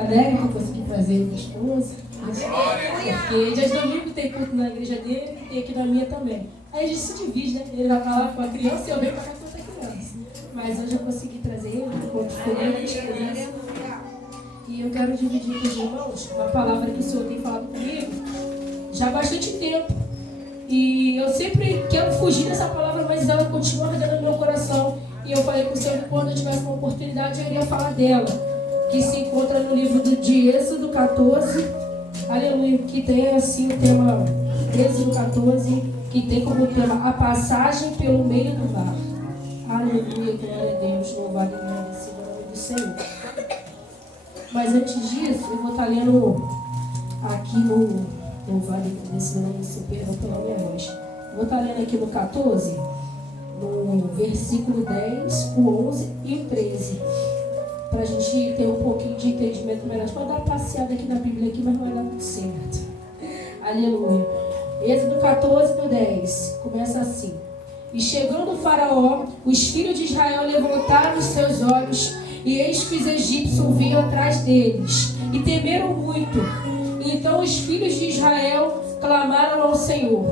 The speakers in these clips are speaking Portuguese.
alegre que eu consegui trazer minha esposa. Porque dia de domingo tem culto na igreja dele e tem aqui na minha também. Aí a gente se divide, né? Ele vai falar com a criança e eu venho para cá com outra criança. Mas hoje eu consegui trazer ele, enquanto diferente. E eu quero dividir com os irmãos uma palavra que o Senhor tem falado comigo já há bastante tempo. E eu sempre quero fugir dessa palavra, mas ela continua ardendo no meu coração. E eu falei com o Senhor que quando eu tivesse uma oportunidade eu iria falar dela. Que se encontra no livro de Êxodo 14. Aleluia. Que tem assim o tema Êxodo 14, que tem como tema a passagem pelo meio do mar. Aleluia, glória a Deus, louvado e agradecido o nome do Senhor. Mas antes disso, eu vou estar lendo aqui no louvado e agradecido o nome do Senhor, perdão pela minha voz. Vou estar lendo aqui no 14, no versículo 10, o 11 e o 13. Para a gente ter um pouquinho de entendimento melhor. Pode dar uma passeada aqui na Bíblia, aqui, mas não vai dar muito certo. Aleluia. Êxodo 14, do 10. Começa assim. E chegando o faraó, os filhos de Israel levantaram os seus olhos, e eis que os egípcios vinham atrás deles, e temeram muito. E então os filhos de Israel clamaram ao Senhor.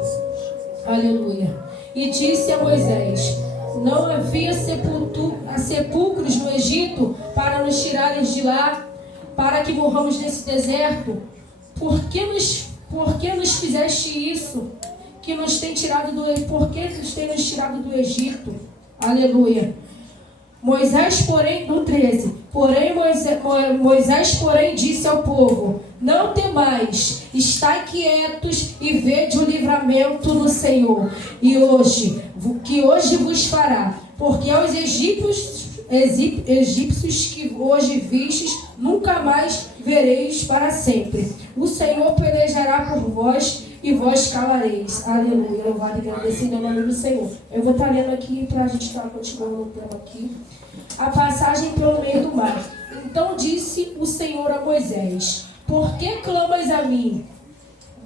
Aleluia. E disse a Moisés: não havia sepulcros no Egito para nos tirarem de lá, para que morramos nesse deserto? Por que nos fizeste isso? Por que nos tem nos tirado do Egito? Aleluia. Moisés, porém, no 13, Moisés, disse ao povo: não temais, estai quietos e vede o livramento do Senhor, que hoje vos fará, porque aos egípcios que hoje vistes, nunca mais vereis para sempre. O Senhor pelejará por vós e vós calareis. Aleluia, louvado e agradecido é o nome do Senhor. Eu vou estar lendo aqui para a gente estar continuando o tema aqui. A passagem pelo meio do mar. Então disse o Senhor a Moisés: por que clamas a mim?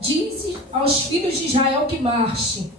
Dize aos filhos de Israel que marche.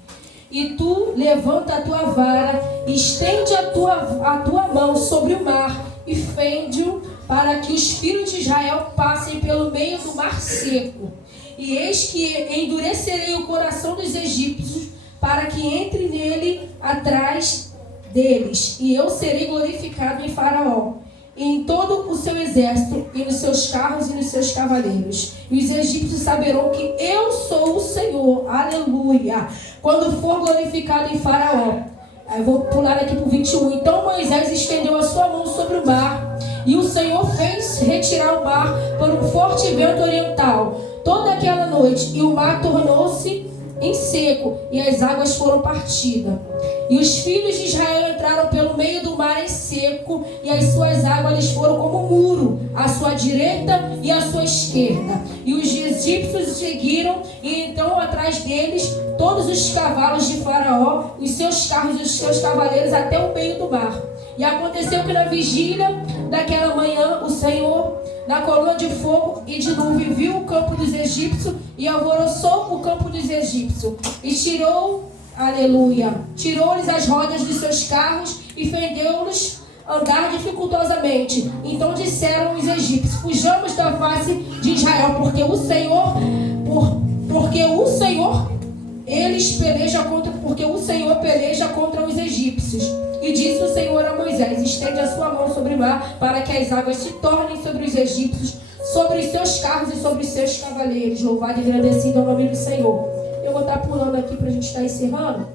E tu levanta a tua vara, estende a tua mão sobre o mar e fende-o, para que os filhos de Israel passem pelo meio do mar seco. E eis que endurecerei o coração dos egípcios, para que entre nele atrás deles, e eu serei glorificado em Faraó, e em todo o seu exército, e nos seus carros e nos seus cavaleiros. E os egípcios saberão que eu sou o Senhor. Aleluia. Quando for glorificado em Faraó. Eu vou pular aqui para o 21. Então Moisés estendeu a sua mão sobre o mar, e o Senhor fez retirar o mar por um forte vento oriental toda aquela noite, e o mar tornou-se em seco, e as águas foram partidas. E os filhos de Israel entraram pelo meio do mar em seco, e as suas águas lhes foram como um muro, à sua direita e à sua esquerda. E os egípcios seguiram, e então atrás deles todos os cavalos de Faraó, os seus carros e os seus cavaleiros até o meio do mar. E aconteceu que na vigília daquela manhã o Senhor, na coluna de fogo e de nuvem, viu o campo dos egípcios e alvoroçou o campo dos egípcios. E tirou-lhes as rodas dos seus carros e fendeu-los andar dificultosamente. Então disseram os egípcios: fujamos da face de Israel, porque o Senhor peleja contra os egípcios. E disse o Senhor a Moisés: estende a sua mão sobre o mar, para que as águas se tornem sobre os egípcios, sobre os seus carros e sobre os seus cavaleiros. Louvado e agradecido ao nome do Senhor. Eu vou estar pulando aqui para a gente estar encerrando.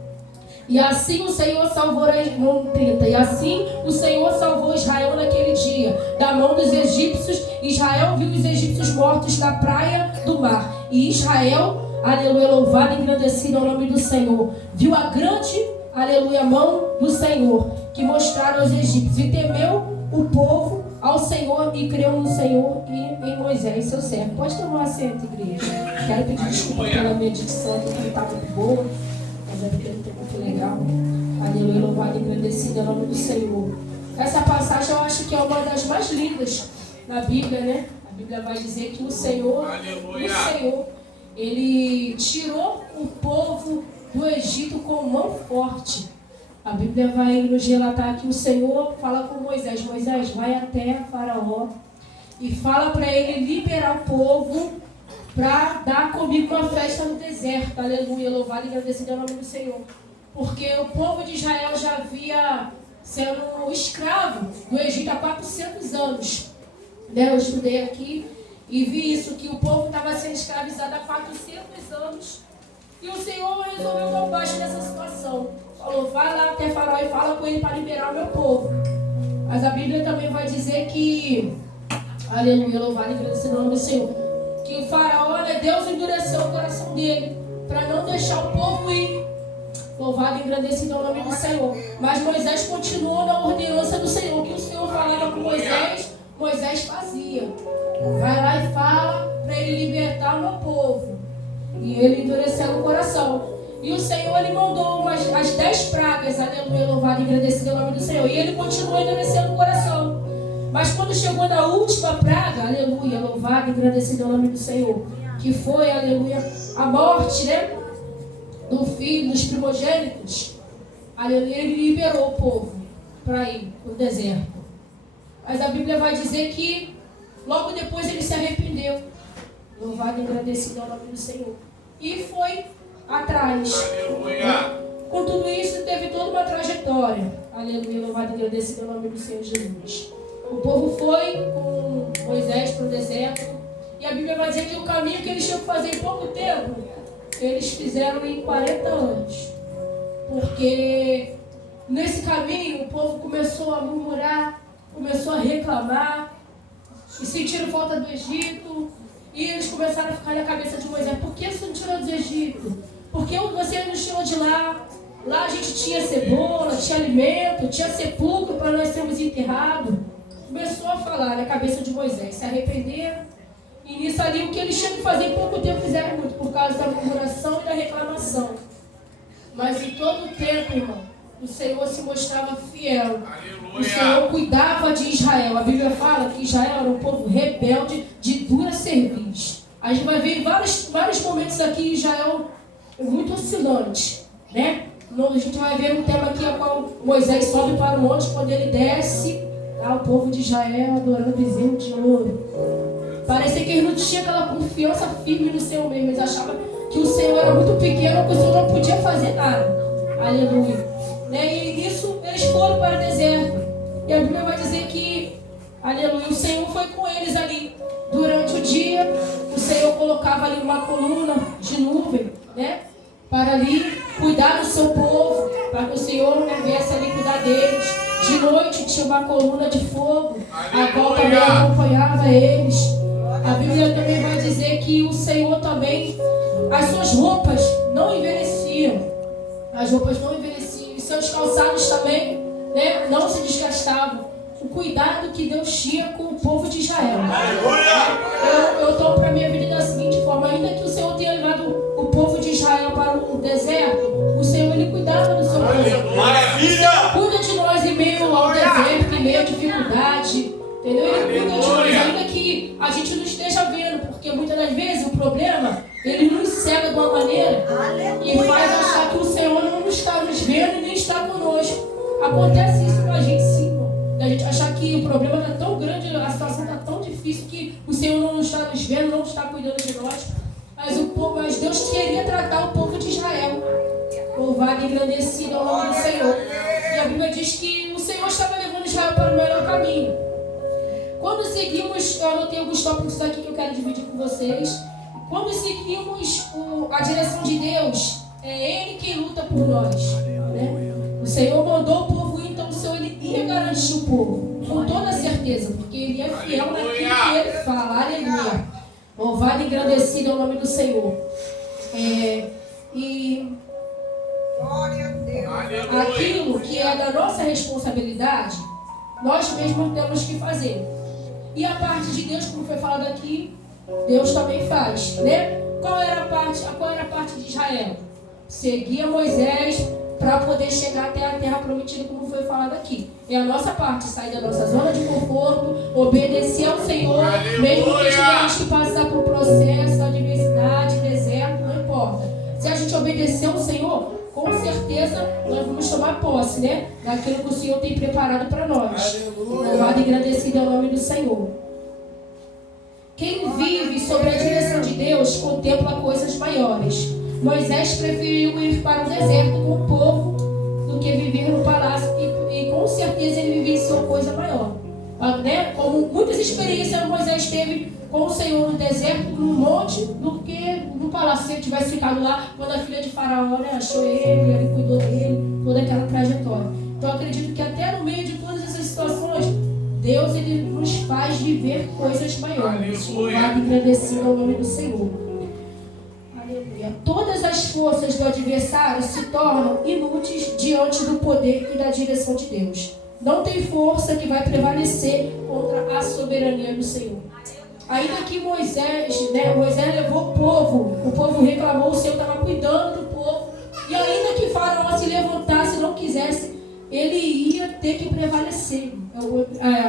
E assim o Senhor salvou E assim o Senhor salvou Israel naquele dia da mão dos egípcios. Israel viu os egípcios mortos na praia do mar. E Israel, aleluia, louvado e agradecido ao nome do Senhor, viu a grande, aleluia, mão do Senhor que mostraram aos egípcios. E temeu o povo ao Senhor e creu no Senhor e em Moisés, seu servo. Pode tomar assento, igreja. Quero pedir desculpa pela minha dicção, que não está muito boa, mas é porque não está muito legal. Aleluia, louvado e agradecido ao nome do Senhor. Essa passagem eu acho que é uma das mais lindas na Bíblia, né? A Bíblia vai dizer que o Senhor, Ele tirou o povo do Egito com mão forte. A Bíblia vai nos relatar que o Senhor fala com Moisés: Moisés, vai até Faraó e fala para ele liberar o povo para dar comigo uma festa no deserto. Aleluia, louvado e agradecido ao nome do Senhor. Porque o povo de Israel já havia sendo escravo do Egito há 400 anos. Eu estudei aqui e vi isso, que o povo estava sendo escravizado há 400 anos. E o Senhor resolveu dar baixo nessa situação. Falou, vai lá até Faraó e fala com ele para liberar o meu povo. Mas a Bíblia também vai dizer que, aleluia, louvado e agradecido ao nome do Senhor, que o Faraó, Deus endureceu o coração dele para não deixar o povo ir. Louvado e agradecido ao nome do Senhor. Mas Moisés continuou na ordenança do Senhor. O que o Senhor falava com Moisés, Moisés fazia. Vai lá e fala para ele libertar o meu povo. E ele endureceu o coração. E o Senhor, ele mandou as 10 pragas, aleluia, louvado e agradecido ao nome do Senhor. E ele continuou endurecendo o coração. Mas quando chegou na última praga, aleluia, louvado e agradecido ao nome do Senhor, que foi, aleluia, a morte, do filho, dos primogênitos, aleluia, ele liberou o povo para ir para o deserto. Mas a Bíblia vai dizer que logo depois ele se arrependeu. Louvado e agradecido ao nome do Senhor. E foi atrás. Aleluia. Com tudo isso, teve toda uma trajetória. Aleluia, louvado e agradecido ao nome do Senhor Jesus. O povo foi com Moisés para o deserto. E a Bíblia vai dizer que o caminho que eles tinham que fazer em pouco tempo, eles fizeram em 40 anos. Porque nesse caminho o povo começou a murmurar, começou a reclamar, e sentiram falta do Egito. E eles começaram a ficar na cabeça de Moisés: por que você não tirou do Egito? Por que você não tirou de lá? Lá a gente tinha cebola, tinha alimento, tinha sepulcro para nós sermos enterrados. Começou a falar na cabeça de Moisés, se arrependeram. E nisso ali, o que eles tinham que fazer em pouco tempo fizeram muito, por causa da murmuração e da reclamação. Mas em todo o tempo, irmão, o Senhor se mostrava fiel. Aleluia. O Senhor cuidava de Israel. A Bíblia fala que Israel era um povo rebelde, de dura cerviz. A gente vai ver em vários momentos aqui Israel muito oscilante, A gente vai ver um tema aqui, a qual Moisés sobe para o monte, quando ele desce, o povo de Israel adorando o bezerro de ouro. Parecia que eles não tinham aquela confiança firme no Senhor mesmo. Eles achavam que o Senhor era muito pequeno, que o Senhor não podia fazer nada. Aleluia. E nisso eles foram para o deserto. E a Bíblia vai dizer que, aleluia, o Senhor foi com eles ali. Durante o dia, o Senhor colocava ali uma coluna de nuvem, para ali cuidar do seu povo, para que o Senhor viesse ali cuidar deles. De noite tinha uma coluna de fogo, a qual também acompanhava eles. A Bíblia também vai dizer que o Senhor também, as suas roupas não envelheciam. As roupas não envelheciam. E seus calçados também, não se desgastavam. O cuidado que Deus tinha com o povo de Israel. Eu tomo para a minha vida da seguinte forma: ainda que o Senhor tenha levado o povo de Israel para o deserto, o Senhor, ele cuidava do seu povo. Maravilha! Cuida de nós em meio ao deserto, em meio à dificuldade. Entendeu? Ele cuida de nós, ainda que a gente não esteja vendo, porque muitas das vezes o problema, ele nos cega de uma maneira e faz achar que o Senhor não está nos vendo e nem está conosco. Acontece isso com a gente, sim, irmão. A gente achar que o problema está tão grande, a situação está tão difícil, que o Senhor não está nos vendo, não está cuidando de nós. Mas Deus queria tratar o povo de Israel. Louvado e engrandecido ao nome do Senhor. E a Bíblia diz que o Senhor estava levando Israel para o melhor caminho. Quando seguimos, eu anotei alguns tópicos aqui que eu quero dividir com vocês. Quando seguimos a direção de Deus, é Ele quem luta por nós. O Senhor mandou o povo ir, então o Senhor ele ia garantir o povo, com toda certeza, porque Ele é fiel naquilo que Ele fala. Aleluia. Louvado e engrandecido é o nome do Senhor. E aquilo que é da nossa responsabilidade, nós mesmos temos que fazer. E a parte de Deus, como foi falado aqui, Deus também faz, Qual era a parte de Israel? Seguia Moisés para poder chegar até a terra prometida, como foi falado aqui. É a nossa parte, sair da nossa zona de conforto, obedecer ao Senhor. Aleluia. Mesmo que tivermos que passar por processo, adversidade, deserto, não importa. Se a gente obedecer ao Senhor, com certeza nós vamos tomar posse, daquilo que o Senhor tem preparado para nós. Louvado e agradecido é o nome do Senhor. contempla coisas maiores. Moisés preferiu ir para o deserto com o povo do que viver no palácio, e com certeza ele vivenciou coisa maior. Né? Como muitas experiências Moisés teve com o Senhor no deserto, no monte, do que no palácio. Se ele tivesse ficado lá, quando a filha de Faraó, né, achou ele cuidou dele, toda aquela trajetória. Então eu acredito que até no meio de todas essas situações, Deus ele nos faz viver coisas maiores. Louvado e agradecido ao nome do Senhor. Aleluia. Todas as forças do adversário se tornam inúteis diante do poder e da direção de Deus. Não tem força que vai prevalecer contra a soberania do Senhor. Ainda que Moisés levou o povo reclamou, o Senhor estava cuidando do povo. E ainda que Faraó se levantasse e não quisesse, ele ia ter que prevalecer.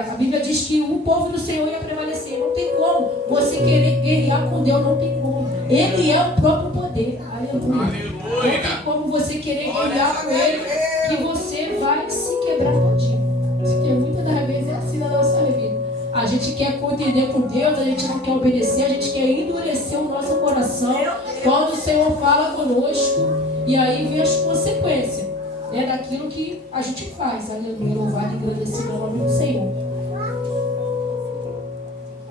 A Bíblia diz que o povo do Senhor ia prevalecer. Não tem como você querer guerrear com Deus, não tem como. Ele é o próprio poder. Aleluia. Não tem como você querer guerrear com Ele, que você vai se quebrar todinho. Porque muitas das vezes é assim na nossa vida. A gente quer contender com Deus, a gente não quer obedecer, a gente quer endurecer o nosso coração quando o Senhor fala conosco. E aí vem as consequências, né, daquilo que a gente faz. Aleluia, louvado e agradecido ao nome do Senhor.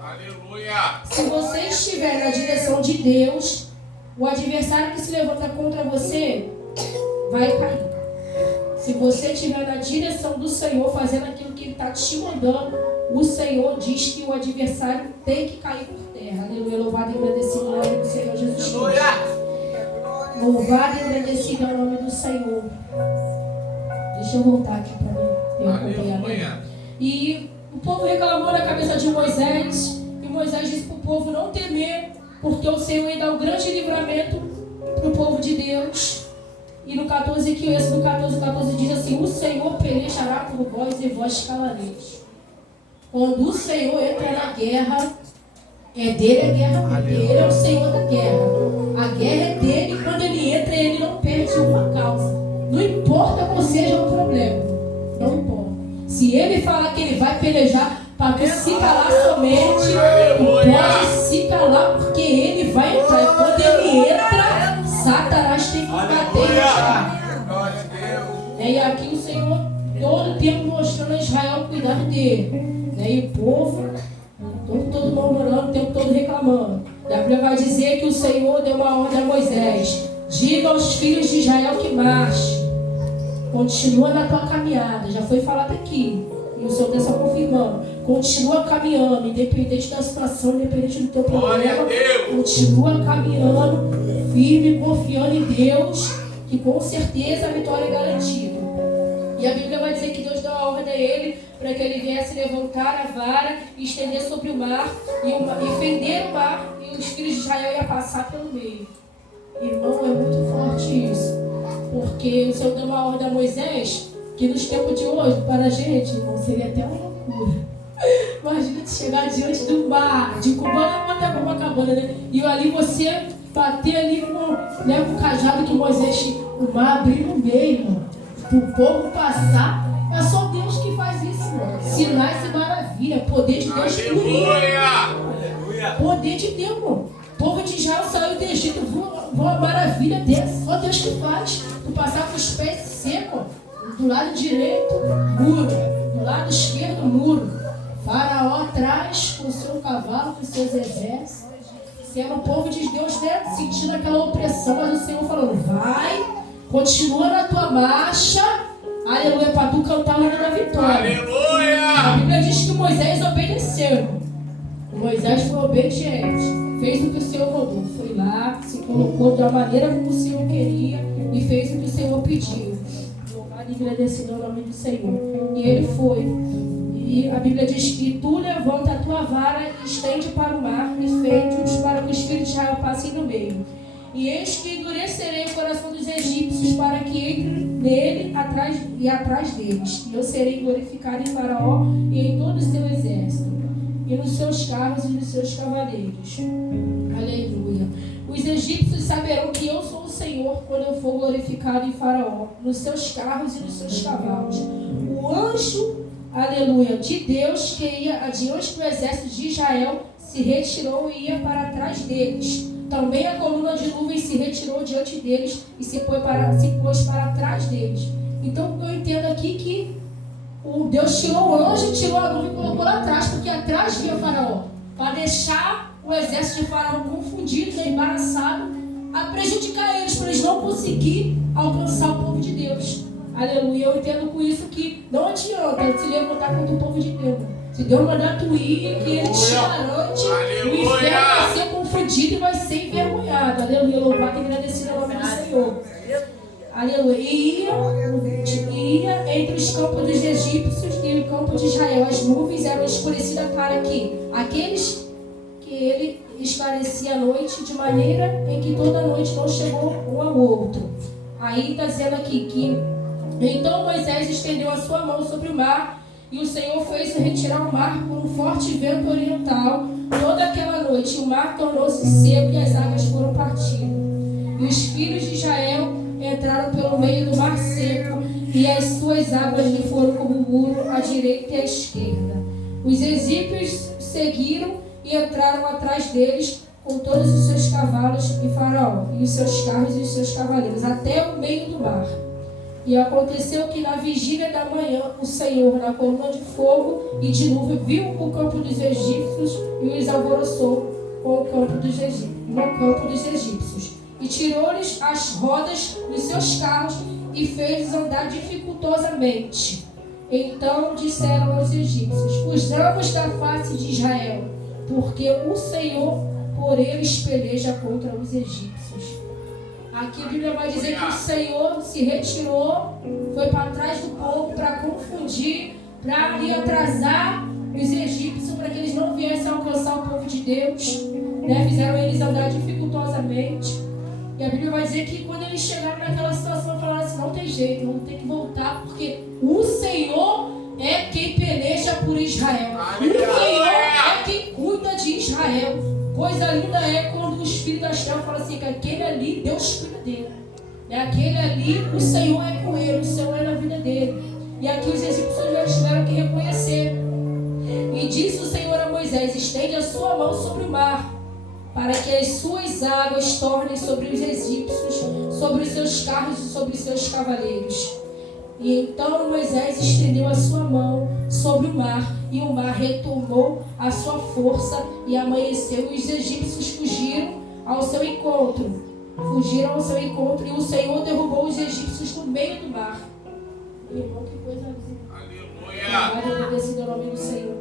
Aleluia. Se você estiver na direção de Deus, o adversário que se levanta contra você vai cair. Se você estiver na direção do Senhor, fazendo aquilo que Ele está te mandando, o Senhor diz que o adversário tem que cair por terra. Aleluia, louvado e agradecido ao nome do Senhor Jesus Cristo. Louvado e agradecido ao nome do Senhor. Deixa eu voltar aqui para mim ter um acompanhamento. E o povo reclamou na cabeça de Moisés, e Moisés disse para o povo não temer, porque o Senhor ia dar um grande livramento para o povo de Deus. E no 14, no 14 diz assim: o Senhor pelejará por vós e vós calareis. Quando o Senhor entra na guerra, é dele a guerra, ele é o Senhor da guerra. A guerra é dele, e quando ele entra, ele não perde uma causa. Não importa qual seja o problema, não importa. Se ele falar que ele vai pelejar, para tu se calar somente, tu pode se calar, porque ele vai entrar. E quando ele entra, Satanás tem que bater. E aqui o Senhor todo o tempo mostrando a Israel o cuidado dele. E o povo, todo murmurando, o tempo todo reclamando. E a Bíblia vai dizer que o Senhor deu uma ordem a Moisés: diga aos filhos de Israel que marche. Continua na tua caminhada. Já foi falado aqui. E o Senhor está só confirmando. Continua caminhando, independente da situação, independente do teu problema. Continua caminhando, firme, confiando em Deus, que com certeza a vitória é garantida. E a Bíblia vai dizer que Deus deu a ordem a ele para que ele viesse levantar a vara e estender sobre o mar, e fender o mar, e os filhos de Israel iam passar pelo meio. Irmão, é muito forte isso. Porque o Senhor deu uma ordem a Moisés, que nos tempos de hoje, para a gente, irmão, seria até uma loucura. Imagina chegar diante do mar, de Cubana até Copacabana, né? E ali você bater ali com o cajado que Moisés, o mar abrir no meio, irmão, para o povo passar. É só Deus que faz isso, irmão. Sinais e maravilha, poder de Deus purinho. Poder de Deus, irmão. O povo de Israel saiu do Egito, uma maravilha dessa, só Deus que faz. Tu passar com os pés secos, do lado direito, muro, do lado esquerdo, muro. Faraó atrás, com o seu cavalo, com os seus exércitos. Sendo o povo de Deus, né, sentindo aquela opressão, mas o Senhor falando: vai, continua na tua marcha, aleluia, para tu cantar o hino da vitória. Aleluia! A Bíblia diz que Moisés obedeceu. Moisés foi obediente, fez o que o Senhor mandou, foi lá, se colocou da maneira como o Senhor queria e fez o que o Senhor pediu. Louvado e agradecido ao nome do Senhor. E ele foi. E a Bíblia diz que tu levanta a tua vara e estende para o mar e fende-os para que os filhos de Israel passem no meio. E eis que endurecerei o coração dos egípcios para que entre nele atrás deles. E eu serei glorificado em Faraó e em todo o seu exército, e nos seus carros e nos seus cavaleiros. Aleluia. Os egípcios saberão que eu sou o Senhor quando eu for glorificado em Faraó, nos seus carros e nos seus cavalos. O anjo, aleluia, de Deus que ia adiante do exército de Israel se retirou e ia para trás deles. Também a coluna de nuvem se retirou diante deles e se pôs para trás deles. Então eu entendo aqui que Deus tirou o anjo, tirou a nuvem e colocou lá atrás, porque atrás vinha o Faraó, para deixar o exército de Faraó confundido, embaraçado, a prejudicar eles, para eles não conseguirem alcançar o povo de Deus. Aleluia. Eu entendo com isso que não adianta se levantar contra o povo de Deus. Se Deus mandar tu ir, que Ele te garante, o inferno vai ser confundido e vai ser envergonhado. Aleluia. Louvado e agradecido ao nome do Senhor. Aleluia. E ia entre os campos dos egípcios e o campo de Israel. As nuvens eram escurecidas para que aqueles que ele esclarecia à noite, de maneira em que toda noite não chegou um ao outro. Aí está dizendo aqui que então Moisés estendeu a sua mão sobre o mar, e o Senhor fez retirar o mar por um forte vento oriental. Toda aquela noite o mar tornou-se seco e as águas foram partidas. E os filhos de Israel entraram pelo meio do mar seco, e as suas águas lhe foram como um muro à direita e à esquerda. Os egípcios seguiram e entraram atrás deles com todos os seus cavalos e Faraó, e os seus carros e os seus cavaleiros, até o meio do mar. E aconteceu que na vigília da manhã, o Senhor, na coluna de fogo e de nuvem, viu o campo dos egípcios e os alvoroçou com o campo dos egípcios. E tirou-lhes as rodas dos seus carros e fez-os andar dificultosamente. Então disseram aos egípcios: fujamos da face de Israel, porque o Senhor por eles peleja contra os egípcios. Aqui a Bíblia vai dizer que o Senhor se retirou, foi para trás do povo para confundir, para ali atrasar os egípcios, para que eles não viessem alcançar o povo de Deus, né? Fizeram eles andar dificultosamente. E a Bíblia vai dizer que quando eles chegaram naquela situação, falaram assim: não tem jeito, vamos ter que voltar, porque o Senhor é quem peleja por Israel. O Senhor é quem cuida de Israel. Coisa linda é quando os filhos da Israel falam assim, que aquele ali, Deus cuida dele. Aquele ali, o Senhor é com ele, o Senhor é na vida dele. E aqui os egípcios já tiveram que reconhecer. E disse o Senhor a Moisés: estende a sua mão sobre o mar, para que as suas águas tornem sobre os egípcios, sobre os seus carros e sobre os seus cavaleiros. E então Moisés estendeu a sua mão sobre o mar, e o mar retomou a sua força e amanheceu, e os egípcios fugiram ao seu encontro, e o Senhor derrubou os egípcios no meio do mar. Meu irmão, que coisa linda. Aleluia. Agradecido ao nome do Senhor.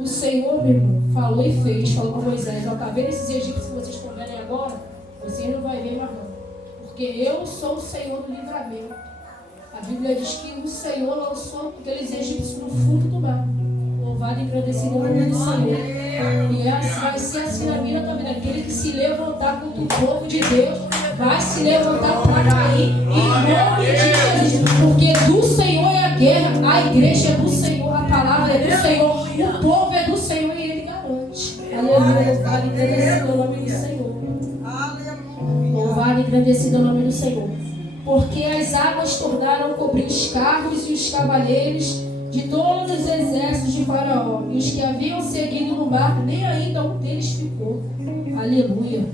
O Senhor, meu irmão, falou e fez, falou para Moisés: ó, tá vendo esses egípcios que vocês estão vendo agora? Vocês não vão ver mais não, porque eu sou o Senhor do livramento. A Bíblia diz que o Senhor lançou aqueles egípcios no fundo do mar. Louvado e agradecido ao nome do Senhor. E vai ser assim na minha vida. Aquele que se levantar contra o povo de Deus vai se levantar para cair em nome de Jesus. Porque do Senhor é a guerra, a igreja é do Senhor, a palavra é do Senhor, o povo é do Senhor e Ele garante. Aleluia. Louvado e agradecido ao nome do Senhor. Louvado e agradecido ao nome do Senhor. Porque as águas tornaram a cobrir os carros e os cavaleiros de todos os exércitos de Faraó, e os que haviam seguido no mar, nem ainda um deles ficou. Aleluia.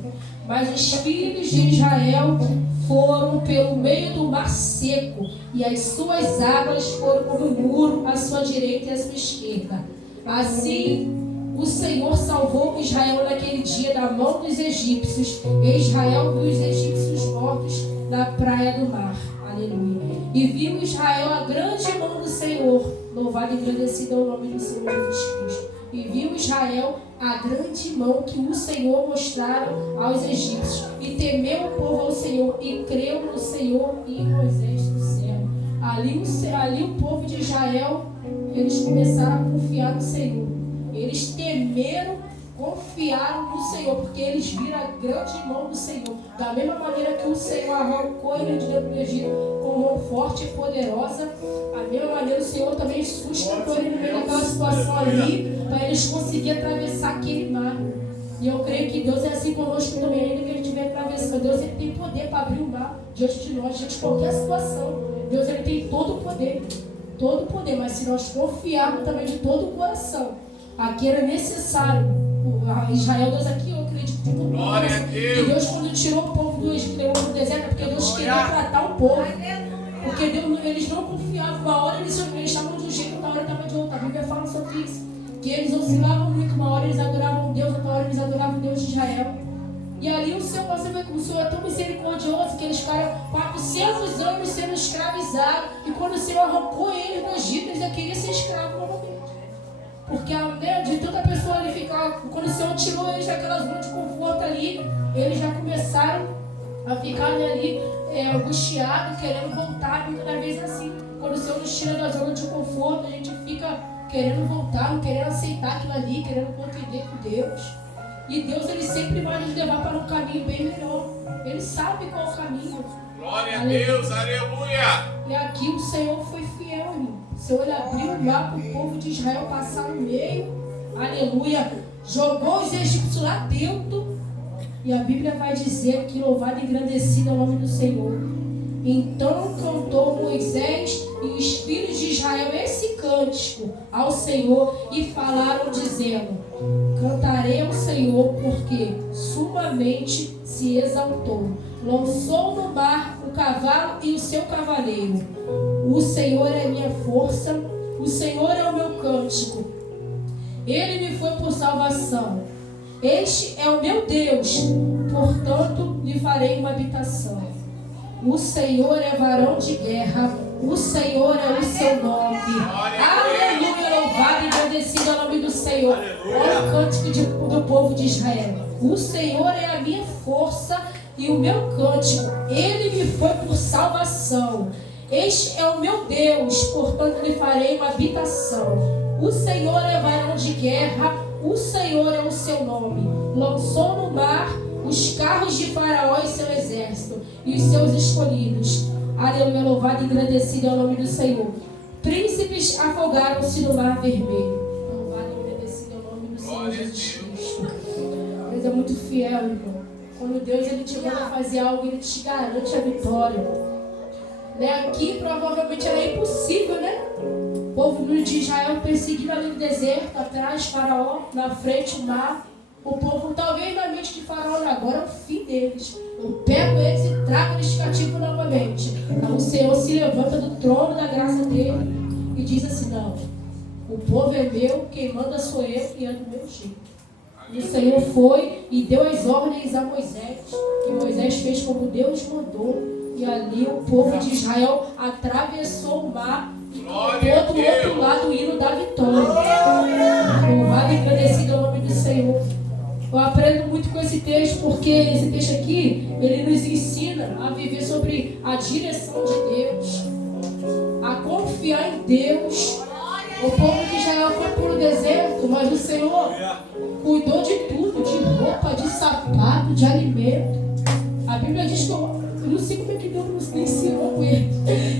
Mas os filhos de Israel foram pelo meio do mar seco, e as suas águas foram como um muro à sua direita e à sua esquerda. Assim o Senhor salvou Israel naquele dia da mão dos egípcios, e Israel viu os egípcios mortos na praia do mar. Aleluia. E viu Israel a grande mão do Senhor. Louvado e agradecido ao nome do Senhor Jesus Cristo. E viu Israel a grande mão que o Senhor mostrara aos egípcios. E temeu o povo ao Senhor, e creu no Senhor e em Moisés do céu. Ali o povo de Israel, eles começaram a confiar no Senhor. Eles temeram, confiaram no Senhor, porque eles viram a grande mão do Senhor. Da mesma maneira que o Senhor arrancou ele de dentro do Egito com mão forte e poderosa, da mesma maneira o Senhor também sustentou ele no meio daquela situação ali, para eles conseguirem atravessar aquele mar. E eu creio que Deus é assim conosco também, ainda que a gente estiver atravessando. Deus, ele tem poder para abrir o mar diante de nós, diante de qualquer situação. Deus, ele tem todo o poder, mas se nós confiarmos também de todo o coração, aqui era necessário. Israel, Deus, aqui eu acredito de culto. Glória a E Deus. Deus, quando tirou o povo do Egito, levou para o deserto, é porque Deus queria tratar o povo. Porque Deus, eles não confiavam. Uma hora eles estavam de um jeito, outra hora estava de outra. A Bíblia fala sobre isso. Que eles oscilavam muito. Uma hora eles adoravam Deus, outra hora eles adoravam o Deus de Israel. E ali o Senhor, você vê que o Senhor é tão misericordioso que eles ficaram 400 anos sendo escravizados. E quando o Senhor arrancou eles do Egito, eles já queriam ser escravos novamente. Porque de tanta pessoa ali ficar, quando o Senhor tirou eles daquela zona de conforto ali, eles já começaram a ficar ali angustiados, querendo voltar. Muitas das vezes assim, quando o Senhor nos tira da zona de conforto, a gente fica querendo voltar, não querendo aceitar aquilo ali, querendo contender com Deus. E Deus, ele sempre vai nos levar para um caminho bem melhor. Ele sabe qual é o caminho. Glória a Deus, aleluia. E aqui o Senhor foi fiel, irmão. O Senhor, ele abriu o mar para o povo de Israel passar no meio. Aleluia. Jogou os egípcios lá dentro. E a Bíblia vai dizer que louvado e engrandecido é o nome do Senhor. Então cantou Moisés e os filhos de Israel esse cântico ao Senhor e falaram dizendo: cantarei ao Senhor porque sumamente se exaltou. Lançou no mar o cavalo e o seu cavaleiro. O Senhor é minha força, o Senhor é o meu cântico. Ele me foi por salvação. Este é o meu Deus, portanto lhe farei uma habitação. O Senhor é varão de guerra, o Senhor é o seu nome. Aleluia, louvado e agradecido é o nome do Senhor. Olha o cântico do povo de Israel. O Senhor é a minha força e o meu cântico. Ele me foi por salvação. Este é o meu Deus, portanto lhe farei uma habitação. O Senhor é varão de guerra, o Senhor é o seu nome. Lançou no mar os carros de Faraó e seu exército, e os seus escolhidos. Aleluia, louvado e engrandecido é o nome do Senhor. Príncipes afogaram-se no mar vermelho. Louvado e engrandecido é o nome do Senhor Jesus Cristo. Deus é muito fiel, irmão. Quando Deus ele te manda fazer algo, ele te garante a vitória. Né? Aqui provavelmente era impossível, né? O povo de Israel perseguindo ali no deserto, atrás Faraó, na frente o mar. O povo, talvez na mente de Faraó, agora é o fim deles. Eu pego eles e trago eles cativo novamente. Então o Senhor se levanta do trono da graça dele e diz assim: não, o povo é meu, quem manda sou eu e é do meu jeito. E o Senhor foi e deu as ordens a Moisés. E Moisés fez como Deus mandou. E ali o povo de Israel atravessou o mar e cantou do outro lado o hino da vitória. Louvado e agradecido é o nome do Senhor. Eu aprendo muito com esse texto, porque esse texto aqui, ele nos ensina a viver sobre a direção de Deus, a confiar em Deus. O povo de Israel foi para o deserto, mas o Senhor cuidou de tudo, de roupa, de sapato, de alimento. A Bíblia diz que eu não sei como é que Deus nos ensinou com ele.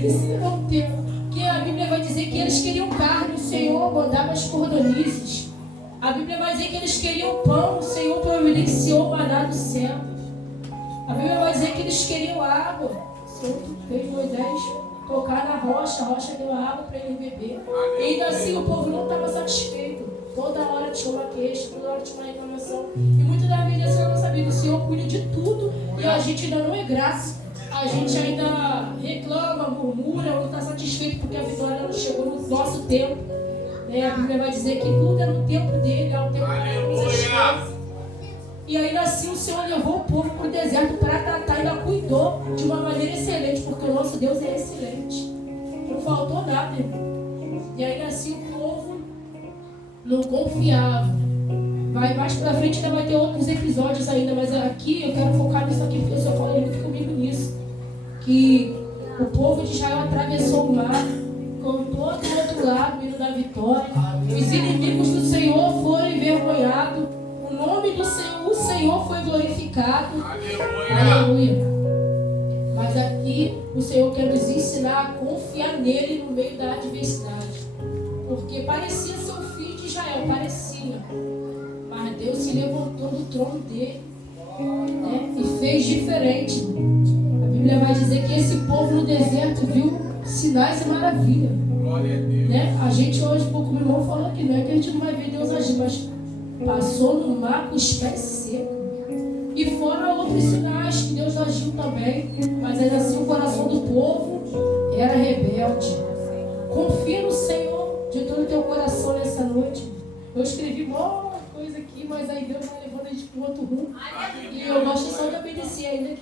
Ensinou o tempo. Que a Bíblia vai dizer que eles queriam carne, o Senhor mandava as cordonizes. A Bíblia vai dizer que eles queriam pão, o Senhor providenciou o maná do céu. A Bíblia vai dizer que eles queriam água. O Senhor fez Moisés tocar na rocha, a rocha deu a água para ele beber. E ainda assim o povo não estava satisfeito. Toda hora tinha uma queixa, toda hora tinha uma reclamação. E muitas das vezes a senhora não sabia que o Senhor cuida de tudo e a gente ainda não é graça. A gente ainda reclama, murmura, não está satisfeito porque a vitória não chegou no nosso tempo. A Bíblia vai dizer que tudo é no tempo dele, é o tempo dele. E ainda assim o Senhor levou o povo para o deserto para tratar, ainda cuidou de uma maneira excelente, porque o nosso Deus é excelente. Não faltou nada, irmão. E ainda assim o povo não confiava. Mais para frente ainda vai ter outros episódios ainda, mas aqui eu quero focar nisso aqui, porque o Senhor falou muito comigo nisso. Que o povo de Israel atravessou o mar, cantou do outro lado, vindo da vitória. Os inimigos do Senhor foram envergonhados. O nome do Senhor, o Senhor foi glorificado. Aleluia. Mas aqui o Senhor quer nos ensinar a confiar nele no meio da adversidade. Porque parecia ser o filho de Israel, parecia. Mas Deus se levantou do trono dele, né? E fez diferente. A Bíblia vai dizer que esse povo no deserto viu sinais e maravilhas. Glória a Deus. Né? A gente hoje, pouco meu irmão falou que não é que a gente não vai ver Deus agir, mas passou no mar com os pés secos. outros sinais que Deus agiu também, mas ainda assim o coração do povo era rebelde. Confia no Senhor de todo o teu coração nessa noite. Eu escrevi uma coisa aqui, mas aí Deus vai levando a gente para outro rumo. E eu gosto só de obedecer,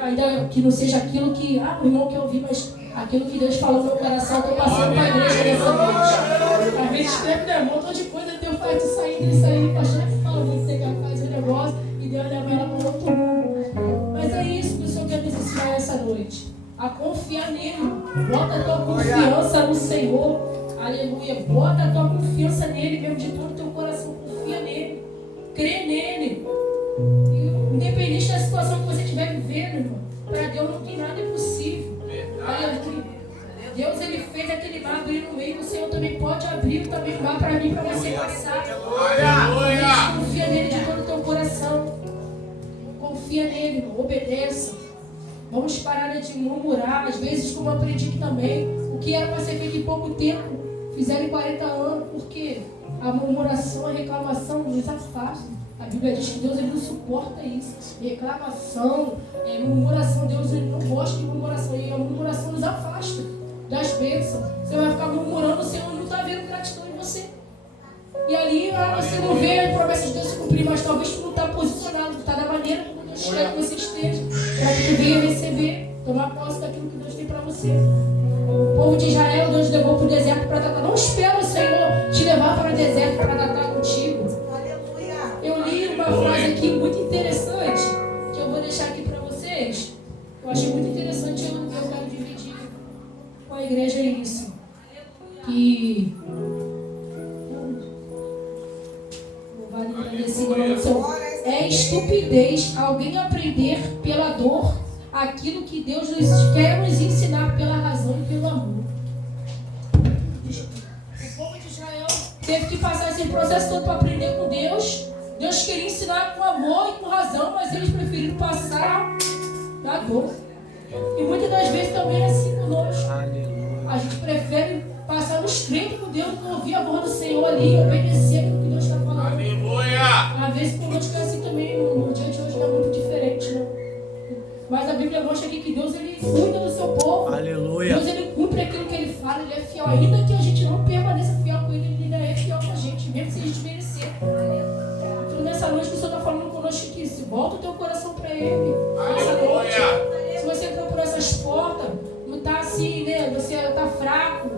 ainda que não seja aquilo que o irmão quer ouvir, mas aquilo que Deus falou no meu coração. Eu estou passando para a igreja nessa noite. Às vezes escreve um montão de coisa, Deus faz tu saindo, o pastor fala, você faz o negócio e Deus leva ela para outro mundo. Mas é isso que o Senhor quer nos ensinar nessa noite. A confiar nele. Bota a tua confiança no Senhor. Aleluia. Bota a tua confiança nele mesmo, de todo o teu coração. Confia nele. Crê nele. E, independente da situação que você estiver vivendo, irmão, para Deus não tem nada impossível. Aleluia. Deus, ele fez aquele mar abrir no meio. O Senhor também pode abrir também o mar para mim, para você passar. Aleluia. Confia nele de todo o teu coração. Confia nele, irmão. Obedeça. Vamos parar de murmurar. Às vezes, como eu aprendi aqui também, o que era para ser feito em pouco tempo, fizeram em 40 anos, porque a murmuração, a reclamação nos afasta. A Bíblia diz que Deus, ele não suporta isso. Reclamação, murmuração, Deus, ele não gosta de murmuração. E a murmuração nos afasta das bênçãos. Você vai ficar murmurando, o Senhor não está vendo gratidão em você. E ali, você não vê a promessa de Deus se cumprir, mas talvez tu não está posicionado, tu está da maneira como Deus quer que você esteja, para que tu venha receber, tomar posse daquilo que Deus tem para você. O povo de Israel, Deus levou para o deserto para tratar. Não espera o Senhor te levar para o deserto para tratar contigo. Eu li uma frase aqui muito interessante, que eu vou deixar aqui para vocês. Eu achei muito interessante, eu quero dividir com a igreja isso. Que é estupidez alguém aprender pela dor aquilo que Deus quer nos ensinar pela razão e pelo amor. O povo de Israel teve que passar esse processo todo para aprender com Deus. Deus queria ensinar com amor e com razão, mas eles preferiram passar na dor. E muitas das vezes também é assim conosco. A gente prefere passar nos treinos com Deus, não ouvir a voz do Senhor ali, obedecer aquilo que Deus está falando. Aleluia! Às vezes conosco é assim também, no dia de hoje não é muito diferente, né? Mas a Bíblia mostra aqui que Deus, ele cuida do seu povo. Aleluia! Deus, ele cumpre aquilo que ele fala, ele é fiel. Ainda que a gente não permaneça fiel com ele, ele ainda é fiel com a gente, mesmo sem a gente merecer. Então nessa noite que o Senhor está falando conosco aqui, se volta o teu coração para ele. Aleluia! Se você entrou por essas portas, não está assim, né? Você está fraco,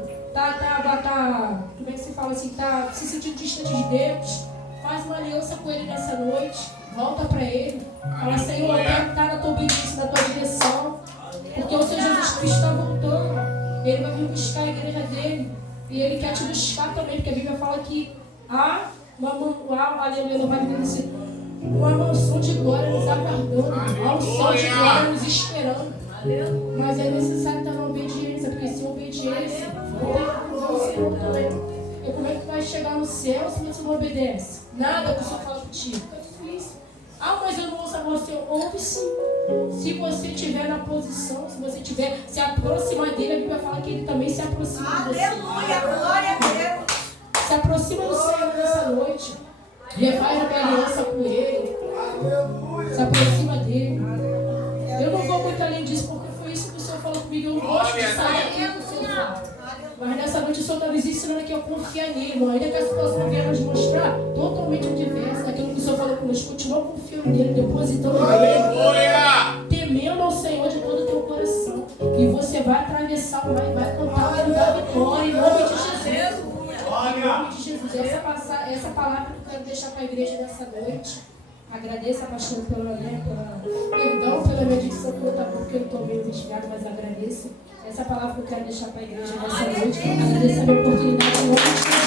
como é que se fala assim, está se sentindo distante de Deus, faz uma aliança com ele nessa noite, volta para ele, fala, Senhor, eu quero estar na tua obediência, na tua direção, porque o Senhor Jesus Cristo está voltando, ele vai vir buscar a igreja dele, e ele quer te buscar também, porque a Bíblia fala que há uma mansão de glória nos aguardando, há um sol de glória nos esperando. Mas é necessário estar na obediência, porque sem obediência não tem como você não também. E como é que vai chegar no céu se você não obedece? Nada que o Senhor fala contigo. É difícil. Mas eu não ouço a voz do Senhor. Ouve sim. Se você estiver na posição, se você estiver se aproximar dele, a Bíblia fala que ele também se aproxima de você. Aleluia, glória a Deus. Se aproxima do Senhor nessa noite. Refaz a aliança com ele. Se aproxima dele. Eu não vou muito além disso, porque foi isso que o Senhor falou comigo. Eu gosto de saber aquilo que o Senhor fala. Mas nessa noite o Senhor está nos ensinando aqui a confiar nele, irmão. Ainda que a situação venha nos mostrar totalmente diversa daquilo que o Senhor falou conosco. Continua confiando nele, depositando nele, temendo ao Senhor de todo o teu coração. E você vai atravessar o mar e vai cantar o hino da vitória em nome de Jesus. Em nome de Jesus. Essa palavra que eu quero deixar para a igreja nessa noite. Agradeço a pastora pelo perdão pela minha dicção, porque eu estou meio investigado, mas agradeço. Essa palavra que eu quero deixar para a igreja nessa noite. Agradeço a minha oportunidade.